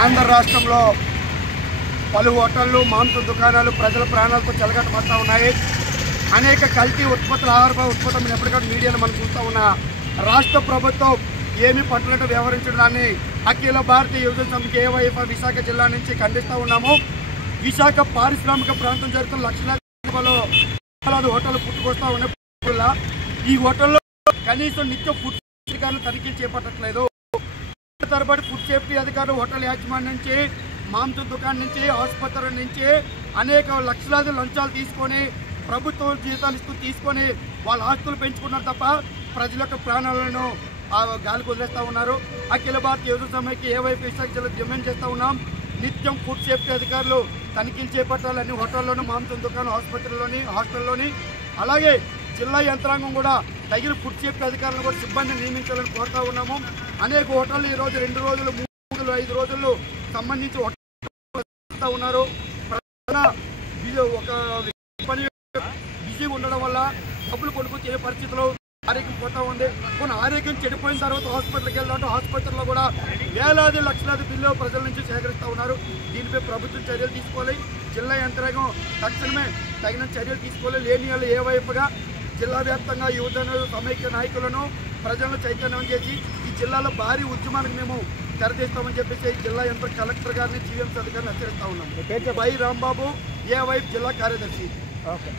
ఆంధ్ర రాష్ట్రంలో పలు హోటళ్లు మాంసం దుకాణాలు ప్రజల ప్రాణాలతో చెలగట్టమవుతూ ఉన్నాయి. అనేక కల్తీ ఉత్పత్తుల ఆహార ఉత్పత్తులను ఎప్పటికప్పుడు మీడియాలో మనం చూస్తూ ఉన్న రాష్ట్ర ప్రభుత్వం ఏమీ పట్టునట్టు వ్యవహరించడాన్ని అఖిల భారతీయ యువజన సమితి ఏవైఎఫ్ విశాఖ జిల్లా నుంచి ఖండిస్తూ ఉన్నాము. విశాఖ పారిశ్రామిక ప్రాంతం జరుగుతున్న లక్షలాది హోటళ్లు పుట్టుకొస్తా ఉన్న ఈ హోటల్లో కనీసం నిత్యం ఫుడ్ అధికారులు తనిఖీలు చేపట్టట్లేదు. తరబడి ఫుడ్ సేఫ్టీ అధికారులు హోటల్ యాజమాన్యం నుంచి మాంసం దుకాణం నుంచి ఆసుపత్రుల నుంచి అనేక లక్షలాది లంచాలు తీసుకొని ప్రభుత్వం జీతాలు ఇస్తూ తీసుకొని వాళ్ళ ఆస్తులు పెంచుకున్నారు తప్ప ప్రజల యొక్క ప్రాణాలను గాలికి వదిలేస్తూ ఉన్నారు. అఖిల భారతీయ యువజన సమైక్య ఏవైపు విశాఖ జిల్లా డిమాండ్ చేస్తూ ఉన్నాం. నిత్యం ఫుడ్ సేఫ్టీ అధికారులు తనిఖీలు చేపట్టాలి అన్ని హోటల్లోని మాంసం దుకాణం ఆసుపత్రుల్లోని హాస్టల్లోని. అలాగే జిల్లా యంత్రాంగం కూడా తగిన ఫుడ్ సేఫ్టీ అధికారులను కూడా సిబ్బందిని నియమించాలని కోరుతూ ఉన్నాము. అనేక హోటళ్ళు ఈరోజు 2 రోజులు 3 రోజులు 5 రోజులు సంబంధించి హోటల్ ఉన్నారు. ఒక పని బిజీ ఉండడం వల్ల డబ్బులు కొనుక్కొచ్చే పరిస్థితిలో ఆరోగ్యం పోతా ఉంది. కొన్ని ఆరోగ్యం చెడిపోయిన తర్వాత హాస్పిటల్కి వెళ్దామంటే హాస్పిటల్లో కూడా వేలాది లక్షలాది బిల్లు ప్రజల నుంచి సేకరిస్తూ ఉన్నారు. దీనిపై ప్రభుత్వం చర్యలు తీసుకోవాలి. జిల్లా యంత్రాంగం తక్షణమే తగిన చర్యలు తీసుకోవాలి. లేని వాళ్ళు ఏవైపుగా జిల్లా వ్యాప్తంగా యువజన సమైక్య నాయకులను ప్రజలను చైతన్యం చేసి ఈ జిల్లాలో భారీ ఉద్యమానికి మేము తెరతీస్తామని చెప్పేసి జిల్లా యంత్రం కలెక్టర్ గారిని జీవీఎంసీ అధికారిని హెచ్చరిస్తా ఉన్నాం. బై రాంబాబు ఏవైపు జిల్లా కార్యదర్శి. ఓకే.